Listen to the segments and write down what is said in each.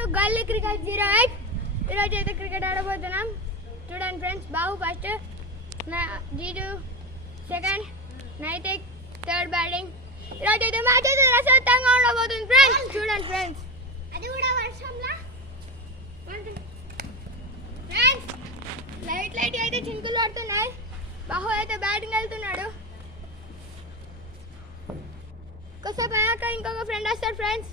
To gully cricket 08. ఈరోజు అయితే cricket ఆడబోతున్నాం. చూడండి ఫ్రెండ్స్, బాబు first, జీజు second, Naitik third batting. ఈరోజు అయితే మ్యాచ్ అయితే రసవత్తంగా ఉండబోతుంది ఫ్రెండ్స్. చూడండి ఫ్రెండ్స్, అది కూడా వర్షంలా ఫ్రెండ్స్. లైట్ అయితే చినుకులు పడుతున్నాయి. బాహు అయితే బ్యాటింగ్ వెళ్తున్నాడు. కొద్దిసేపు అయ్యాక ఇంకొక ఫ్రెండ్ వస్తాడు ఫ్రెండ్స్.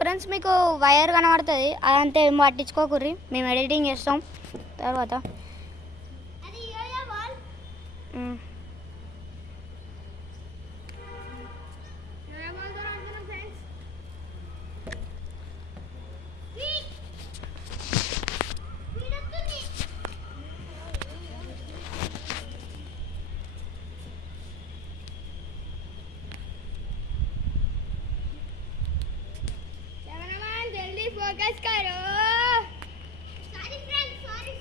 ఫ్రెండ్స్, మీకు వైర్ కనబడుతుంది, అదంతా ఏం పట్టించుకోకుర్రి, మేము ఎడిటింగ్ చేస్తాం తర్వాత. फोकस करो. Sorry friends, sorry.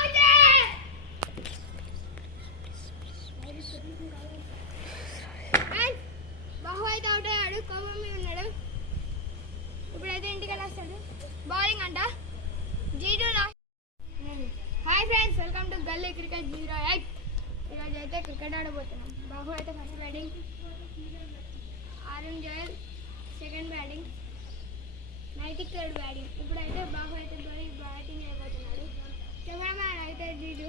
आजा. फ्रेंड्स, బాహు అయితే అవుట్ అయ్యాడు. కోపం మీద ఉన్నాడు. ఇప్పుడైతే ఇంటికి వెళ్ళొస్తాడు. బౌలింగ్ అంట zero. Hi friends, welcome to gully cricket 08. ఈరోజు అయితే క్రికెట్ ఆడబోతున్నాం. బాహు అయితే first batting, Arun Jayal second batting, Naitik third batting. ఇప్పుడైతే బాబు అయితే బ్యాటింగ్ అయిపోతున్నాడు. కెమెరామ్యాన్ అయితే జీజు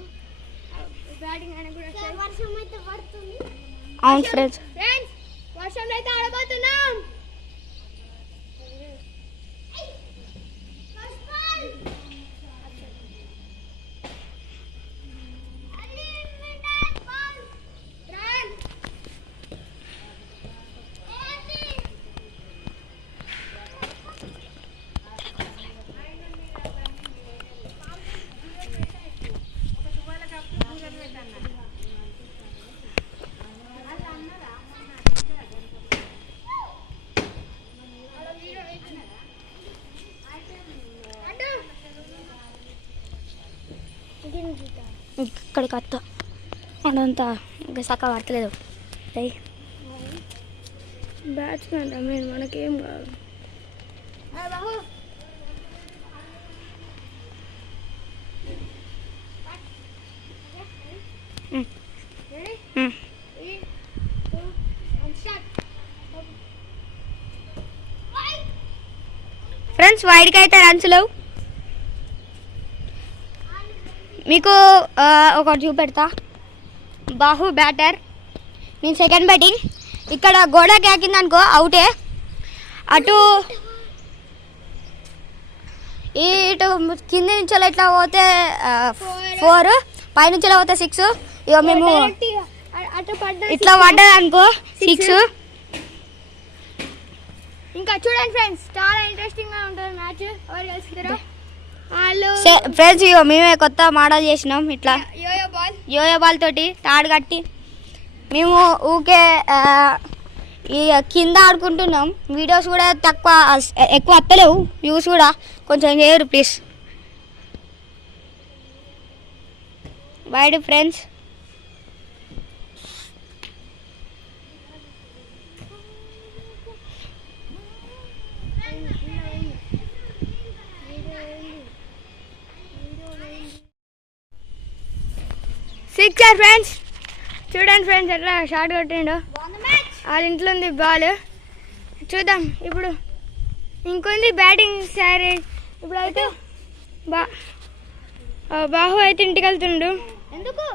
బ్యాటింగ్ అని కూడా. వర్షం అయితే పడుతుంది. అవును ఫ్రెండ్స్, వర్షంలో అయితే ఆడబోతున్నాం. ఇక్కడికి అత్త అదంతా ఇంకా చక్కగా పడతలేదు. బ్యాట్స్మెన్ రమేష్ మనకేం కాదు. ఫ్రెండ్స్, వైడ్కి అయితే రన్స్ లేవు. మీకు ఒకటి చూపెడతా. బాహు బ్యాటర్, నేను సెకండ్ బ్యాటింగ్. ఇక్కడ గోడకి ఆకింది అనుకో అవుటే. అటు ఇటు కింది నుంచి ఇట్లా పోతే 4, పైనుంచి పోతే 6. ఇక మేము ఇట్లా పడ్డది అనుకో 6. ఇంకా చూడండి ఫ్రెండ్స్, చాలా ఇంట్రెస్టింగ్ గా ఉంటుంది మ్యాచ్. ఎవరు గెలుస్తారో ఫ్రెండ్స్, ఇగో మేమే కొత్త మోడల్ చేసినాం. ఇట్లా యోయో బాల్ తోటి తాడు కట్టి మేము ఊకే ఈ కింద ఆడుకుంటున్నాం. వీడియోస్ కూడా ఎక్కువ వస్తలేవు, వ్యూస్ కూడా కొంచెం చేయరు please. Bye friends. Sixer friends. చూడండి ఫ్రెండ్స్, ఎట్లా షాట్ కొట్టిండు. వాళ్ళ ఇంట్లో ఉంది బాల్. చూద్దాం ఇప్పుడు. ఇంకొంది బ్యాటింగ్ సరే. ఇప్పుడైతే బాహు అయితే ఇంటికి వెళ్తుండు. ఎందుకు